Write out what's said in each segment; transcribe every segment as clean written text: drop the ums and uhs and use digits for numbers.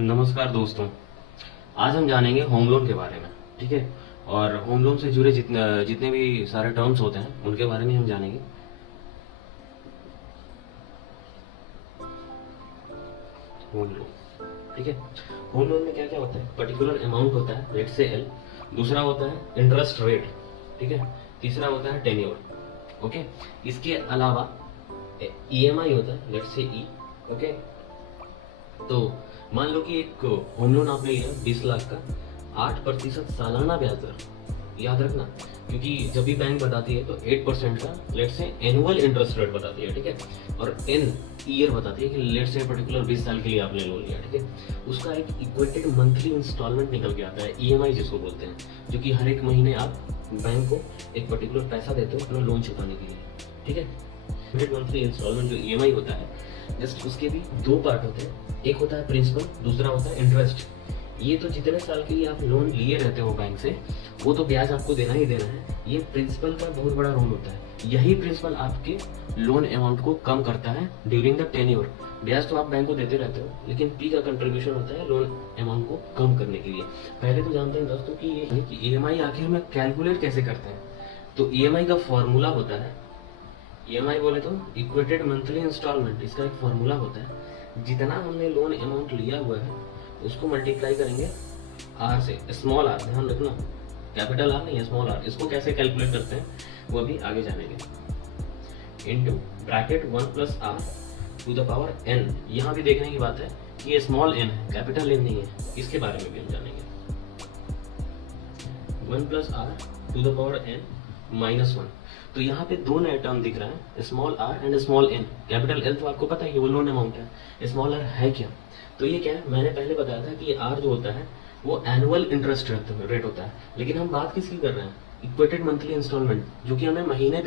नमस्कार दोस्तों। आज हम जानेंगे होम लोन के बारे में। ठीक है। और होम लोन से जुड़े जितने जितने भी सारे टर्म्स होते हैं उनके बारे में हम जानेंगे। Home loan. ठीक है। होम लोन में क्या क्या होता है? पर्टिकुलर अमाउंट होता है, लेट से एल। दूसरा होता है इंटरेस्ट रेट। ठीक है। तीसरा होता है टेन्योर। ओके। इसके अलावा ईएमआई होता है, लेट से ई। ओके। तो मान लो कि एक होम लोन आपने लिया 20 लाख का, 8% सालाना ब्याज दर। याद रखना, क्योंकि जब भी बैंक बताती है तो 8% का लेट से एनुअल इंटरेस्ट रेट बताती है। ठीक है। और एन ईयर बताती है कि लेट से पर्टिकुलर 20 साल के लिए आपने लोन लिया। ठीक है। उसका एक इक्वेटेड मंथली इंस्टॉलमेंट निकल के आता है, ईएमआई जिसको बोलते हैं, जो कि हर एक महीने आप बैंक को एक पर्टिकुलर पैसा देते हो अपना लोन चुकाने के लिए। ठीक है। इक्वेटेड मंथली इंस्टॉलमेंट जो ईएमआई होता है, जस्ट उसके भी दो पार्ट होते हैं। एक होता है प्रिंसिपल, दूसरा होता है इंटरेस्ट। ये तो जितने साल के लिए आप लोन लिए रहते हो बैंक से, वो तो ब्याज आपको देना ही देना है। ये प्रिंसिपल का बहुत बड़ा रोल होता है। यही प्रिंसिपल आपके लोन अमाउंट को कम करता है ड्यूरिंग द टेन्योर। ब्याज तो आप बैंक को देते रहते हो, लेकिन पी का कंट्रीब्यूशन होता है लोन अमाउंट को कम करने के लिए। पहले तो जानते हैं दोस्तों कि ये ईएमआई आखिर में कैलकुलेट कैसे करते हैं। तो ईएमआई का फॉर्मूला होता है, ईएमआई बोले तो इक्वेटेड मंथली इंस्टॉलमेंट। इसका एक फॉर्मूला होता है, जितना हमने लोन अमाउंट लिया हुआ है उसको मल्टीप्लाई करेंगे आर से, स्मॉल आर, ध्यान रखना, कैपिटल आर नहीं है, स्मॉल आर। इसको कैसे कैलकुलेट करते हैं वो अभी आगे जानेंगे। Into bracket 1 plus r to the power n. यहाँ भी देखने की बात है कि ये स्मॉल एन है, कैपिटल एन नहीं है। इसके बारे में भी हम जानेंगे। 1 plus r to the power n -1। तो यहाँ पे दो नए टर्म दिख रहा है, small r and small n. Capital L तो आपको पता है कि वो लोन अमाउंट है, स्मॉल आर है क्या? तो ये क्या है, मैंने पहले बताया था कि आर जो होता है वो एनुअल इंटरेस्ट रेट होता है। लेकिन हम बात किसकी कर रहे हैं? इक्वेटेड मंथली इंस्टॉलमेंट, जो कि हमें महीने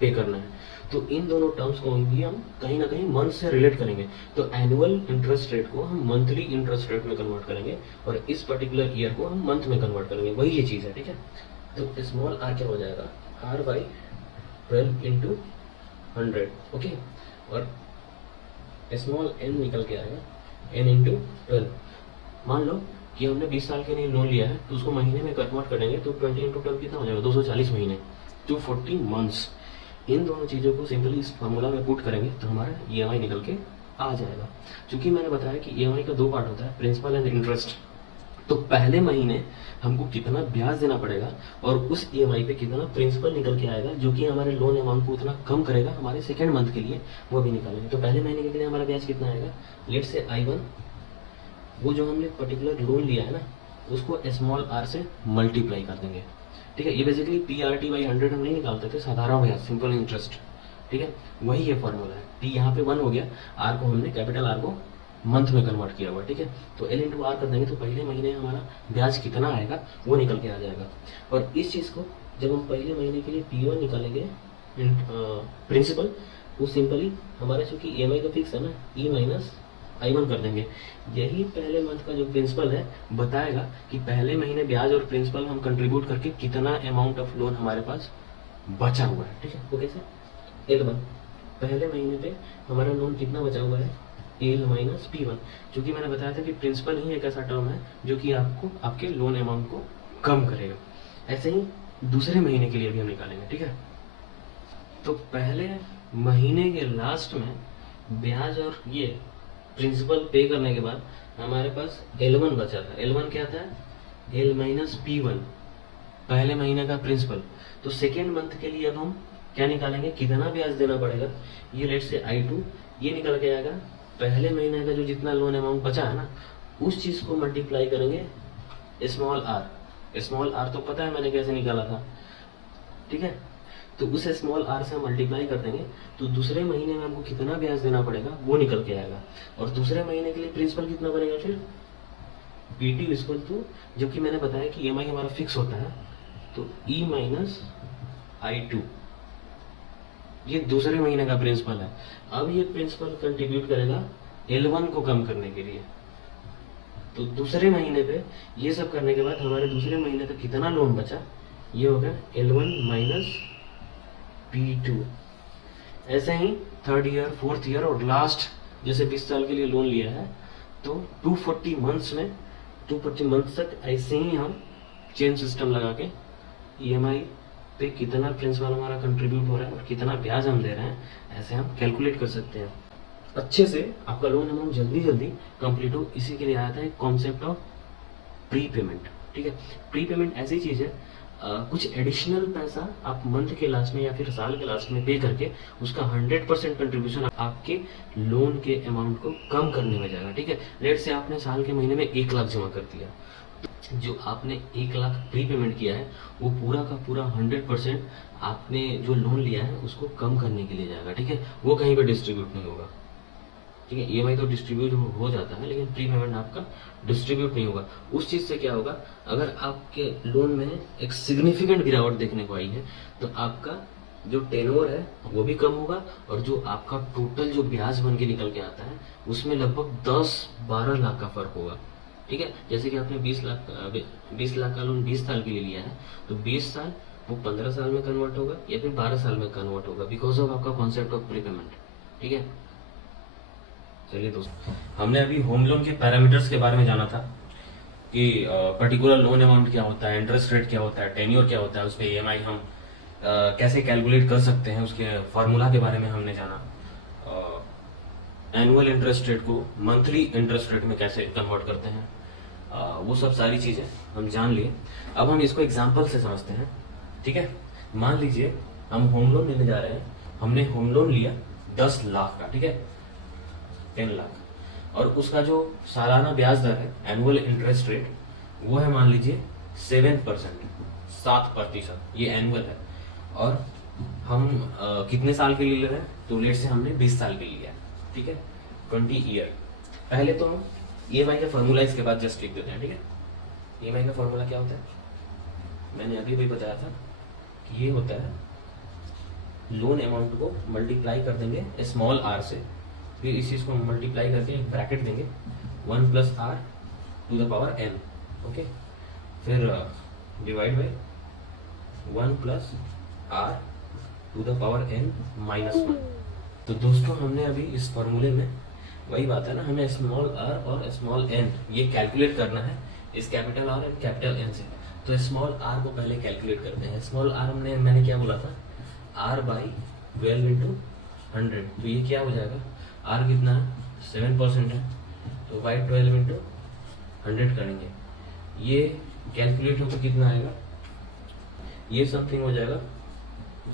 पे करना है। तो इन दोनों टर्म्स को भी हम कहीं ना कहीं मंथ से रिलेट करेंगे। तो एनुअल इंटरेस्ट रेट को हम मंथली इंटरेस्ट रेट में कन्वर्ट करेंगे, और इस पर्टिकुलर ईयर को हम मंथ में कन्वर्ट करेंगे। वही ये चीज़ है। ठीक है। तो स्मॉल आर क्या हो जाएगा? R by 12 into 100। ओके। और स्मॉल एन निकल के आएगा एन इंटू 12। मान लो कि हमने 20 साल के लिए लोन लिया है, तो उसको महीने में कन्वर्ट करेंगे तो 20 इंटू 12 कितना हो जाएगा? 240 महीने, 240 मंथ्स। इन दोनों चीज़ों को सिंपली इस फॉर्मूला में पुट करेंगे तो हमारा ईएमआई निकल के आ जाएगा। क्योंकि मैंने बताया कि ईएमआई का दो पार्ट होता है, प्रिंसिपल एंड इंटरेस्ट। तो पहले महीने हमको कितना ब्याज देना पड़ेगा और उस ईएमआई पे कितना प्रिंसिपल निकल के आएगा, जो कि हमारे लोन अमाउंट को उतना कम करेगा हमारे सेकेंड मंथ के लिए, वो भी निकालेंगे। तो पहले महीने के लिए हमारा ब्याज कितना आएगा? लेट से I1, वो जो हमने पर्टिकुलर लोन लिया है ना, उसको स्मॉल आर से मल्टीप्लाई कर देंगे। ठीक है। ये बेसिकली PRT/100 हम नहीं निकालते थे, साधारण ब्याज, सिंपल इंटरेस्ट। ठीक है। वही ये फॉर्मूला है। P यहाँ पे 1 हो गया, आर को हमने कैपिटल आर को मंथ में कन्वर्ट किया हुआ। ठीक है। तो L इंटू आर कर देंगे तो पहले महीने हमारा ब्याज कितना आएगा वो निकल के आ जाएगा। और इस चीज़ को जब हम पहले महीने के लिए P1 निकालेंगे प्रिंसिपल, वो सिंपली हमारा चूंकि EMI का फिक्स है ना, E माइनस I1 कर देंगे। यही पहले मंथ का जो प्रिंसिपल है बताएगा कि पहले महीने ब्याज और प्रिंसिपल हम कंट्रीब्यूट करके कितना अमाउंट ऑफ लोन हमारे पास बचा हुआ है। ठीक है। वो कैसे? L1, पहले महीने पे हमारा लोन कितना बचा हुआ है? L minus P1। क्योंकि मैंने बताया था कि प्रिंसिपल ही एक ऐसा टर्म है जो कि आपको आपके लोन अमाउंट को कम करेगा। ऐसे ही दूसरे महीने के लिए भी हम निकालेंगे। ठीक है। तो पहले महीने के लास्ट में ब्याज और ये प्रिंसिपल पे करने के बाद हमारे पास L1 बचा था। L1 क्या था? L माइनस P1, पहले महीने का प्रिंसिपल। तो सेकेंड मंथ के लिए अब हम क्या निकालेंगे? कितना ब्याज देना पड़ेगा? ये लेट से I2, ये निकल के आएगा पहले महीने का जो जितना लोन अमाउंट बचा है ना, उस चीज को मल्टीप्लाई करेंगे स्मॉल आर। स्मॉल आर तो पता है मैंने कैसे निकाला था। ठीक है। तो उस स्मॉल आर से मल्टीप्लाई कर देंगे तो दूसरे महीने में हमको कितना ब्याज देना पड़ेगा वो निकल के आएगा। और दूसरे महीने के लिए प्रिंसिपल कितना बनेगा फिर? PT इक्वल टू, जबकि मैंने बताया कि EMI हमारा फिक्स होता है, तो E माइनस I2, ये दूसरे महीने का प्रिंसिपल है। अब ये प्रिंसिपल कंट्रीब्यूट करेगा L1 को कम करने के लिए। तो दूसरे महीने पे ये सब करने के बाद हमारे दूसरे महीने का कितना लोन बचा? ये होगा L1 माइनस P2। ऐसे ही थर्ड ईयर, फोर्थ ईयर और लास्ट, जैसे 20 साल के लिए लोन लिया है तो 240 मंथ्स में 240 मंथ्स तक ऐसे ही हम चेन सिस्टम लगा के ईएमआई पे कितना प्रिंसिपल हमारा कंट्रीब्यूट हो रहा है और कितना ब्याज हम दे रहे हैं ऐसे हम कैलकुलेट कर सकते हैं। अच्छे से आपका लोन अमाउंट जल्दी जल्दी कंप्लीट हो, इसी के लिए आता है कॉन्सेप्ट ऑफ प्री पेमेंट। ठीक है, प्री पेमेंट ऐसी चीज़ है, कुछ एडिशनल पैसा आप मंथ के लास्ट में या फिर साल के लास्ट में पे करके उसका 100% कंट्रीब्यूशन आपके लोन के अमाउंट को कम करने में जाएगा। ठीक है, लेट से आपने साल के महीने में 1 लाख जमा कर दिया, जो आपने 1 लाख प्री पेमेंट किया है वो पूरा का पूरा 100% आपने जो लोन लिया है उसको कम करने के लिए जाएगा। ठीक है, वो कहीं पर डिस्ट्रीब्यूट नहीं होगा। ठीक है, ईएमआई तो डिस्ट्रीब्यूट हो जाता है लेकिन प्री पेमेंट आपका डिस्ट्रीब्यूट नहीं होगा। उस चीज़ से क्या होगा, अगर आपके लोन में एक सिग्निफिकेंट गिरावट देखने को आई है तो आपका जो टेनोर है वो भी कम होगा और जो आपका टोटल जो ब्याज बन के निकल के आता है उसमें लगभग 10-12 लाख का फर्क होगा। ठीक है, जैसे कि आपने 20 लाख का लोन 20 साल के लिए लिया है तो 20 साल वो 15 साल में कन्वर्ट होगा या फिर 12 साल में कन्वर्ट होगा बिकॉज ऑफ आपका कॉन्सेप्ट ऑफ प्री पेमेंट। ठीक है, चलिए दोस्तों, हमने अभी होम लोन के पैरामीटर्स के बारे में जाना था कि पर्टिकुलर लोन अमाउंट क्या होता है, इंटरेस्ट रेट क्या होता है, टेन्योर क्या होता है, उस पर ईएमआई हम कैसे कैलकुलेट कर सकते हैं, उसके फार्मूला के बारे में हमने जाना। एनुअल इंटरेस्ट रेट को मंथली इंटरेस्ट रेट में कैसे कन्वर्ट करते हैं, वो सब सारी चीजें हम जान लिए। अब हम इसको एग्जाम्पल से समझते हैं। ठीक है, मान लीजिए हम होम लोन लेने जा रहे हैं, हमने होम लोन लिया 10 लाख का। ठीक है, 10 लाख, और उसका जो सालाना ब्याज दर है एनुअल इंटरेस्ट रेट वो है मान लीजिए 7%, 7%। ये एनुअल है और हम कितने साल के लिए ले रहे हैं, तो लेट से हमने 20 साल के लिए लिया। ठीक है, 20 ईयर। पहले तो हम ईएमआई का फॉर्मूला इसके बाद जस्ट लिख देते हैं। ठीक है, ईएमआई का फॉर्मूला क्या होता है, मैंने अभी भी बताया था कि ये होता है लोन अमाउंट को मल्टीप्लाई कर देंगे स्मॉल आर से, फिर इस चीज को मल्टीप्लाई करके एक ब्रैकेट देंगे 1 + r to the power n। Okay, फिर divide by 1 + r to the power n - 1। तो दोस्तों हमने अभी इस फॉर्मूले में वही बात है ना, हमें स्मॉल r और स्मॉल n ये कैलकुलेट करना है इस capital R and capital N से। तो स्मॉल r को पहले कैलकुलेट करते हैं। स्मॉल r मैंने क्या बोला था, r/12 × 100। तो ये क्या हो जाएगा, r कितना है 7% है, तो बाई 12 × 100 करेंगे, ये कैलकुलेट होकर कितना आएगा, ये समथिंग हो जाएगा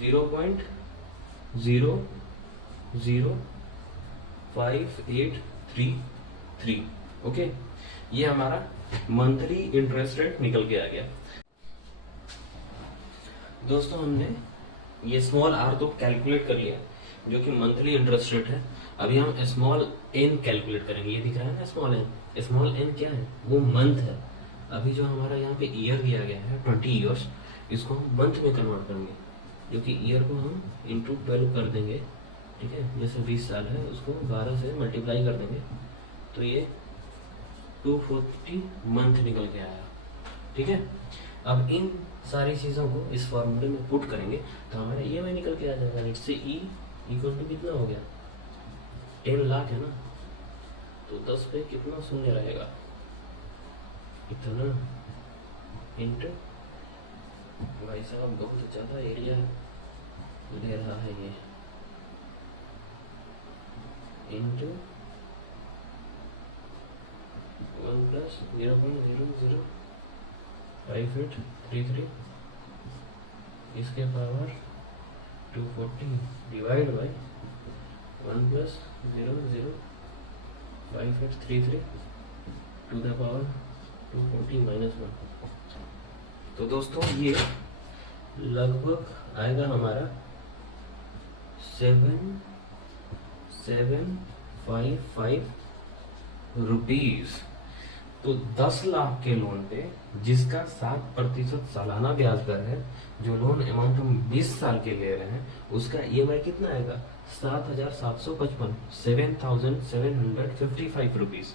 0.005833। ओके, ये हमारा मंथली इंटरेस्ट रेट निकल के आ गया। दोस्तों हमने ये स्मॉल r तो कैलकुलेट कर लिया जो कि मंथली इंटरेस्ट रेट है। अभी हम स्मॉल n कैलकुलेट करेंगे। ये दिख रहा है ना स्मॉल n, स्मॉल n क्या है, वो मंथ है। अभी जो हमारा यहाँ पे ईयर दिया गया है 20 ईयर्स, इसको हम मंथ में कन्वर्ट करेंगे, जो कि ईयर को हम इंटू 12 कर देंगे। ठीक है, जैसे 20 साल है उसको 12 से मल्टीप्लाई कर देंगे तो ये 240 मंथ निकल के आया। ठीक है, अब इन सारी चीज़ों को इस फॉर्मूले में पुट करेंगे तो हमारा ईएमआई निकल के आ जाएगा। इससे E = कितना हो गया, 10 लाख है ना, तो 10 पे कितना शून्य रहेगा, इतना इंटू, भाई साहब बहुत ज़्यादा एरिया ले रहा है ये, इंटू 1 + 0.005833 इसके पावर 240 divide by 1 + 0.005833 to the power 240 - 1। तो दोस्तों ये लगभग आएगा हमारा 7755 रुपीज। तो 10 लाख के लोन पे जिसका 7% सालाना ब्याज दर है, जो लोन अमाउंट हम 20 साल के ले रहे हैं, उसका ईएमआई कितना आएगा 7755, 7755 रुपीज।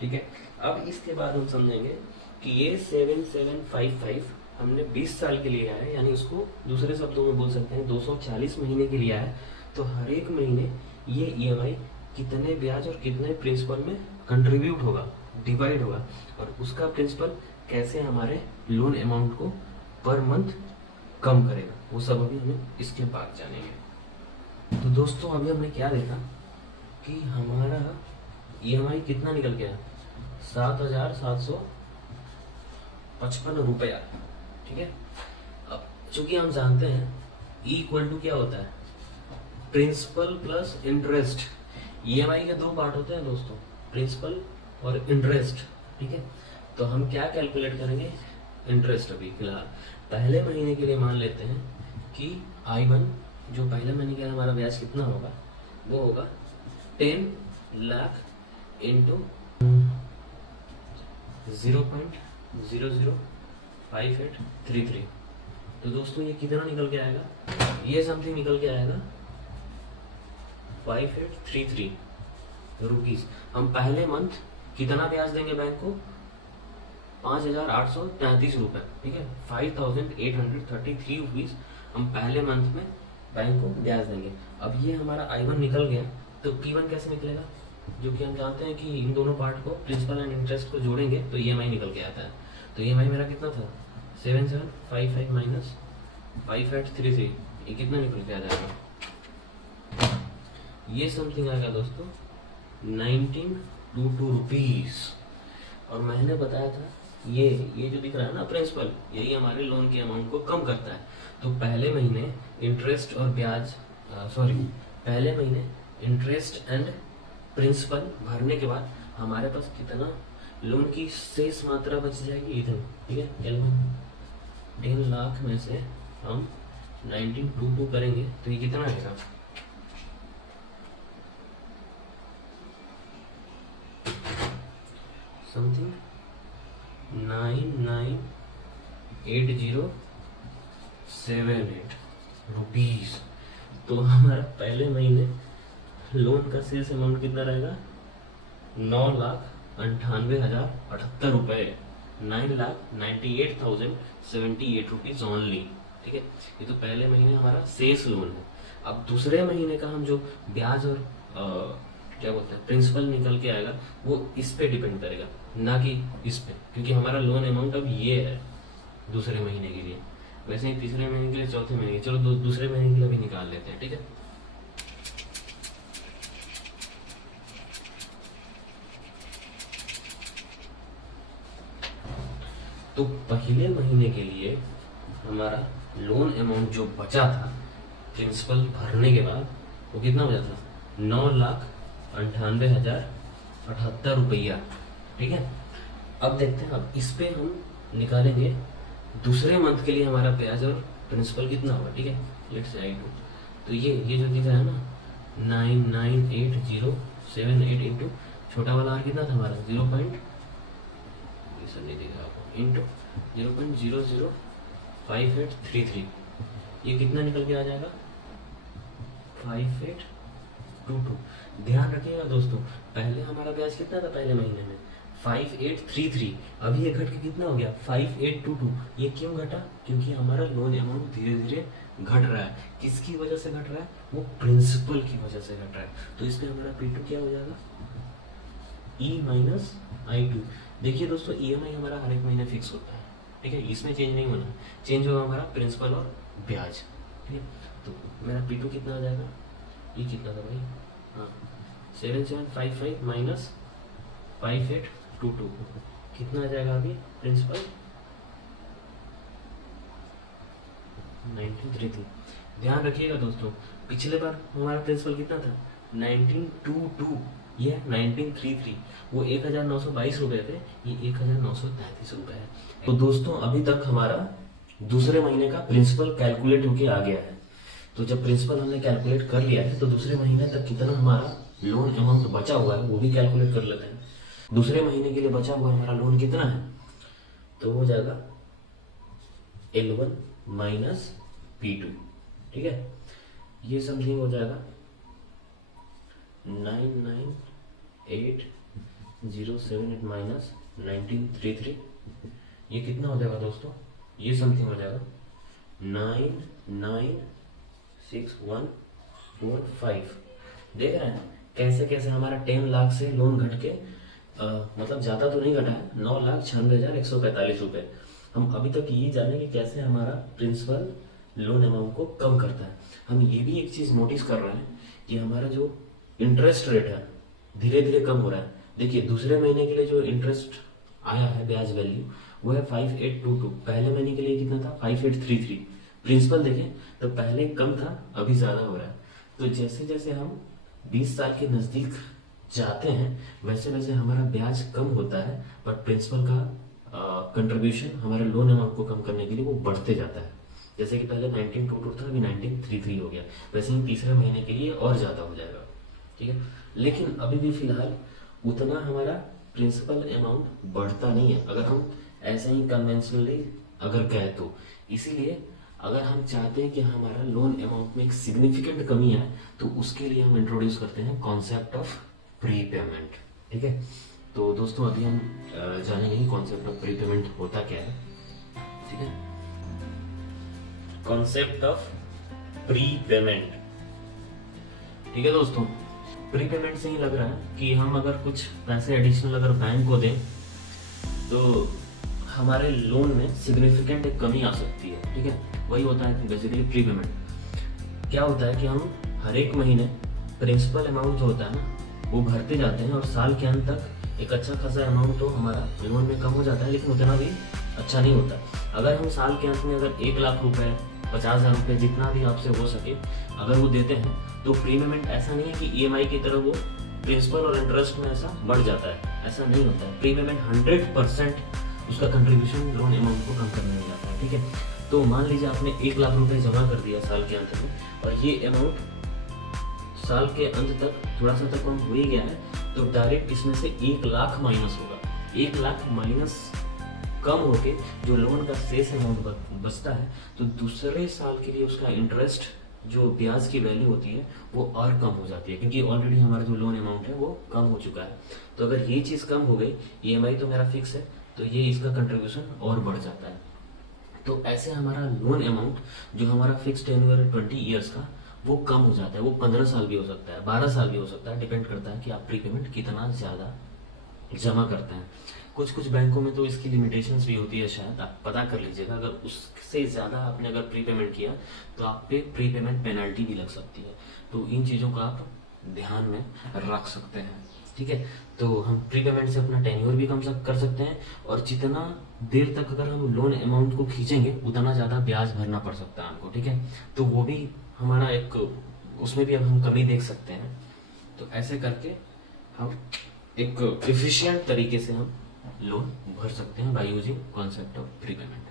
ठीक है, अब इसके बाद हम समझेंगे कि ये 7755 हमने 20 साल के लिए है, यानी उसको दूसरे शब्दों में बोल सकते हैं 240 महीने के लिए है। तो हर एक महीने ये ईएमआई कितने ब्याज और कितने प्रिंसिपल में कंट्रीब्यूट होगा, डिवाइड होगा, और उसका प्रिंसिपल कैसे हमारे लोन अमाउंट को पर मंथ कम करेगा, वो सब अभी हमें इसके बाद जानेंगे। तो दोस्तों अभी हमने क्या देखा कि हमारा EMI कितना निकल गया, 7,755 रुपया। ठीक है, अब चूंकि हम जानते हैं E इक्वल टू क्या होता है, प्रिंसिपल प्लस इंटरेस्ट। EMI के दो पार्ट होते हैं दोस्तों, प्रिंसिपल और इंटरेस्ट। ठीक है, तो हम क्या कैलकुलेट करेंगे, इंटरेस्ट। अभी फिलहाल पहले महीने के लिए मान लेते हैं कि I1 जो पहले महीने का हमारा ब्याज कितना होगा, वो होगा 10 लाख इंटू 0.005833। तो दोस्तों ये कितना निकल के आएगा, ये समथिंग निकल के आएगा 5833 रुपीज। हम पहले मंथ कितना ब्याज देंगे बैंक को, 5,833 रुपए। ठीक है, 5,833 रुपीज हम पहले मंथ में बैंक को ब्याज देंगे। अब ये हमारा I1 निकल गया, तो P1 कैसे निकलेगा, जो कि हम जानते हैं कि इन दोनों पार्ट को, प्रिंसिपल एंड इंटरेस्ट को जोड़ेंगे तो EMI निकल के आता है। तो EMI मेरा कितना था, 7755 माइनस 5833, ये कितना निकल के आ जाएगा, ये समथिंग आएगा दोस्तों 1922 रुपीज। और मैंने बताया था ये जो दिख रहा है ना प्रिंसिपल, यही हमारे लोन के अमाउंट को कम करता है। तो पहले महीने इंटरेस्ट और ब्याज पहले महीने इंटरेस्ट एंड प्रिंसिपल भरने के बाद हमारे पास कितना लोन की शेष मात्रा बच जाएगी, इतनी। ठीक है, 10 लाख में से हम 1922 करेंगे तो ये कितना आएगा, समथिंग 998078 रुपीज। तो हमारा पहले महीने लोन का शेष अमाउंट कितना रहेगा, 9,98,078 रुपए, 9,98,078 रुपीज ओनली। ठीक है, ये तो पहले महीने हमारा शेष लोन है। अब दूसरे महीने का हम जो ब्याज और क्या बोलते हैं प्रिंसिपल निकल के आएगा, वो इस पे डिपेंड करेगा, ना कि इस पे, क्योंकि हमारा लोन अमाउंट अब ये है दूसरे महीने के लिए। वैसे ही तीसरे महीने के लिए, चौथे महीने के, चलो दूसरे महीने के लिए भी निकाल लेते हैं। ठीक है, तो पहले महीने के लिए हमारा लोन अमाउंट जो बचा था प्रिंसिपल भरने के बाद, वो कितना बचा था, 9,98,078 रुपया। ठीक है, अब देखते हैं, अब इस पे हम निकालेंगे दूसरे मंथ के लिए हमारा ब्याज और प्रिंसिपल कितना होगा। ठीक है, लेट्स से I2, तो ये जो दिख रहा है ना 9,98,078 इंटू छोटा वाला r कितना था हमारा 0.005833, ये कितना निकल के आ जाएगा 5822। ध्यान रखिएगा दोस्तों, पहले हमारा ब्याज कितना था पहले महीने में 5833, अभी ये घट के कितना हो गया 5822। ये क्यों घटा, क्योंकि हमारा लोन अमाउंट धीरे धीरे घट रहा है। किसकी वजह से घट रहा है, वो प्रिंसिपल की वजह से घट रहा है। तो इसमें हमारा P2 क्या हो जाएगा, E माइनस I2। देखिए दोस्तों, EMI हमारा हर एक महीने फिक्स होता है। ठीक है, इसमें चेंज नहीं होना, चेंज होगा हमारा प्रिंसिपल और ब्याज। ठीक है, तो मेरा P2 कितना आ जाएगा, ये कितना था भाई, हाँ 7755 माइनस 5822, कितना आ जाएगा अभी प्रिंसिपल 1933। ध्यान रखिएगा दोस्तों, पिछले बार हमारा प्रिंसिपल कितना था 1922, ये 1933, वो 1,922 रुपए थे, ये 1,933 रुपए है। तो दोस्तों अभी तक हमारा दूसरे महीने का प्रिंसिपल कैलकुलेट होके आ गया है। तो जब प्रिंसिपल हमने कैलकुलेट कर लिया है, तो दूसरे महीने तक कितना हमारा लोन अमाउंट बचा हुआ है वो भी कैलकुलेट कर लेते हैं। दूसरे महीने के लिए बचा हुआ हमारा लोन कितना है, तो हो जाएगा L1 माइनस P2। ठीक है, ये समथिंग हो जाएगा 998,078 माइनस 1933, ये कितना हो जाएगा दोस्तों, ये समथिंग हो जाएगा 996,145। देख रहे हैं कैसे कैसे हमारा 10 लाख से लोन घट के मतलब ज़्यादा तो नहीं घटा है, 9,96,145 रुपये। हम अभी तक यही जाने कि कैसे हमारा प्रिंसिपल लोन अमाउंट को कम करता है। हम ये भी एक चीज़ नोटिस कर रहे हैं कि हमारा जो इंटरेस्ट रेट है धीरे धीरे कम हो रहा है। देखिए दूसरे महीने के लिए जो इंटरेस्ट आया है ब्याज वैल्यू वो है 5822। पहले महीने के लिए कितना था? 5833। प्रिंसिपल देखें तो पहले कम था, अभी ज़्यादा हो रहा है। तो जैसे जैसे हम 20 साल के नज़दीक जाते हैं वैसे वैसे हमारा ब्याज कम होता है, बट प्रिंसिपल का कंट्रीब्यूशन हमारे लोन अमाउंट को कम करने के लिए वो बढ़ते जाता है। जैसे कि पहले 1922 था, अभी 1933 हो गया, वैसे ही तीसरे महीने के लिए और ज़्यादा हो जाएगा। ठीक है, लेकिन अभी भी फिलहाल उतना हमारा प्रिंसिपल अमाउंट बढ़ता नहीं है अगर हम ऐसे ही कन्वेंशनली अगर कहें तो। इसीलिए अगर हम चाहते हैं कि हमारा लोन अमाउंट में एक सिग्निफिकेंट कमी आए तो उसके लिए हम इंट्रोड्यूस करते हैं कॉन्सेप्ट ऑफ प्रीपेमेंट। ठीक है, तो दोस्तों अभी हम जानेंगे कि कॉन्सेप्ट ऑफ प्रीपेमेंट होता क्या है। ठीक है, कॉन्सेप्ट ऑफ प्रीपेमेंट। ठीक है दोस्तों, प्रीपेमेंट से ही लग रहा है कि हम अगर कुछ पैसे एडिशनल अगर बैंक को दें तो हमारे लोन में सिग्निफिकेंट एक कमी आ सकती है। ठीक है, वही होता है बेसिकली प्रीपेमेंट। क्या होता है कि हम हर एक महीने प्रिंसिपल अमाउंट जो होता है ना वो भरते जाते हैं और साल के अंत तक एक अच्छा खासा अमाउंट तो हमारा लोन में कम हो जाता है, लेकिन उतना भी अच्छा नहीं होता। अगर हम साल के अंत में अगर 1,00,000 रुपए, 50,000 रुपए, जितना भी आपसे हो सके अगर वो देते हैं तो प्रीपेमेंट ऐसा नहीं है कि ईएमआई की तरह वो प्रिंसिपल और इंटरेस्ट में ऐसा बढ़ जाता है, ऐसा नहीं होता है। प्रीपेमेंट 100% उसका कंट्रीब्यूशन लोन अमाउंट को कम करने में जाता है। ठीक है, तो मान लीजिए आपने 1,00,000 रुपए जमा कर दिया साल के अंत में और ये अमाउंट साल के अंत तक थोड़ा सा तो कम हो ही गया है, तो डायरेक्ट इसमें से 1,00,000 माइनस होगा। 1,00,000 माइनस कम होके जो लोन का शेष अमाउंट बचता है तो दूसरे साल के लिए उसका इंटरेस्ट जो ब्याज की वैल्यू होती है वो और कम हो जाती है, क्योंकि ऑलरेडी हमारा जो लोन अमाउंट है वो कम हो चुका है। तो अगर ये चीज़ कम हो गई, ईएमआई तो मेरा फिक्स है, तो ये इसका कंट्रीब्यूशन और बढ़ जाता है। तो ऐसे हमारा लोन अमाउंट जो हमारा फिक्स टेन्योर है 20 ईयर्स का वो कम हो जाता है। वो 15 साल भी हो सकता है, 12 साल भी हो सकता है, डिपेंड करता है कि आप प्रीपेमेंट कितना ज़्यादा जमा करते हैं। कुछ कुछ बैंकों में तो इसकी लिमिटेशंस भी होती है, शायद आप पता कर लीजिएगा। अगर उससे ज़्यादा आपने अगर प्रीपेमेंट किया तो आप पे प्रीपेमेंट पेनल्टी भी लग सकती है। तो इन चीज़ों को आप ध्यान में रख सकते हैं। ठीक है, तो हम प्रीपेमेंट से अपना टेन्योर भी कम कर सकते हैं और जितना देर तक अगर हम लोन अमाउंट को खींचेंगे उतना ज़्यादा ब्याज भरना पड़ सकता है हमको। ठीक है, तो वो भी हमारा एक, उसमें भी अब हम कमी देख सकते हैं। तो ऐसे करके हम एक एफिशिएंट तरीके से हम लोन भर सकते हैं by using concept of prepayment.